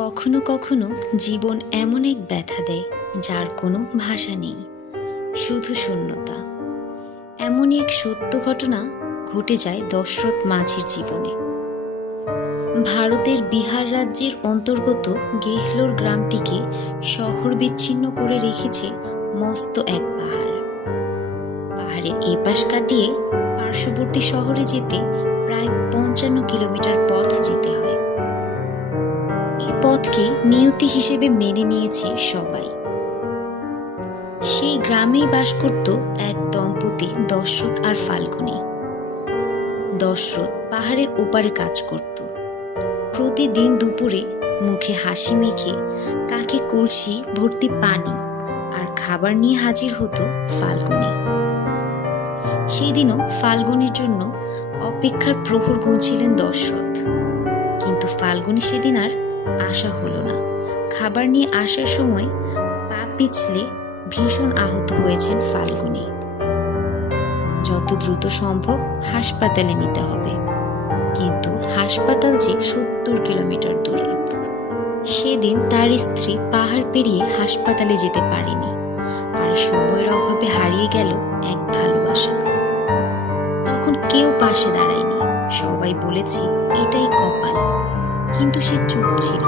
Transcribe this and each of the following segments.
কখনো কখনো জীবন এমন এক ব্যথা দেয় যার কোনো ভাষা নেই, শুধু শূন্যতা। এমনই এক সত্য ঘটনা ঘটে যায় দশরথ মাঝির জীবনে। ভারতের বিহার রাজ্যের অন্তর্গত গেহলোর গ্রামটিকে শহর বিচ্ছিন্ন করে রেখেছে মস্ত এক পাহাড়। পাহাড়ের এপাশ কাটিয়ে পার্শ্ববর্তী শহরে যেতে প্রায় ৫৫ কিলোমিটার পথ যেতে হয়। এই পথকে নিয়তি হিসেবে মেনে নিয়েছে সবাই। সেই গ্রামেই বাস করত এক দম্পতি, দশরথ আর ফাল্গুনী। দশরথ পাহাড়ের ওপারে কাজ করত। প্রতিদিন দুপুরে মুখে হাসি মেখে কাকে কলসি ভর্তি পানি আর খাবার নিয়ে হাজির হতো ফাল্গুনী। সেদিনও ফাল্গুনীর জন্য অপেক্ষার প্রহর গুনছিলেন দশরথ, কিন্তু ফাল্গুনী সেদিন আর আশা হলো না। খাবার নিয়ে আসার সময় পা পিছলে ভীষণ আহত হয়েছেন ফাল্গুনী। যত দ্রুত সম্ভব হাসপাতালে নিতে হবে, কিন্তু হাসপাতাল যে ৭০ কিলোমিটার দূরে। সেদিন তার স্ত্রী পাহাড় পেরিয়ে হাসপাতালে যেতে পারেনি, আর সময়ের অভাবে হারিয়ে গেল এক ভালোবাসা। তখন কেউ পাশে দাঁড়ায়নি, সবাই বলেছে এটাই কপাল, কিন্তু সে চুপ ছিল,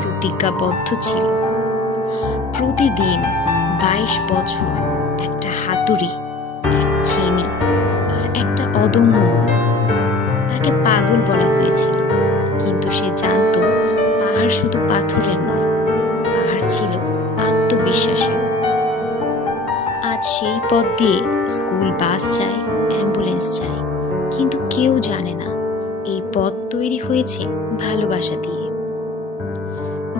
প্রতিজ্ঞাবদ্ধ ছিল। প্রতিদিন ২২ বছর, একটা হাতুড়ি, এক ছেনি আর একটা অদম্য মন। তাকে পাগল বলা হয়েছিল, কিন্তু সে জানত পাহাড় শুধু পাথরের নয়, পাহাড় ছিল আত্মবিশ্বাসের। আজ সেই পথ দিয়ে স্কুল বাস যায়, অ্যাম্বুলেন্স যায়, কিন্তু কেউ জানে না এই পথ তৈরি হয়েছে ভালোবাসা দিয়ে।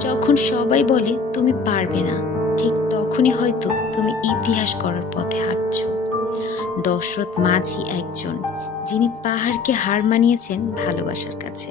যখন সবাই বলে তুমি পারবে না, ঠিক তখনই হয়তো তুমি ইতিহাস করার পথে হাঁটছ। দশরথ মাঝি একজন, যিনি পাহাড়কে হার মানিয়েছেন ভালোবাসার কাছে।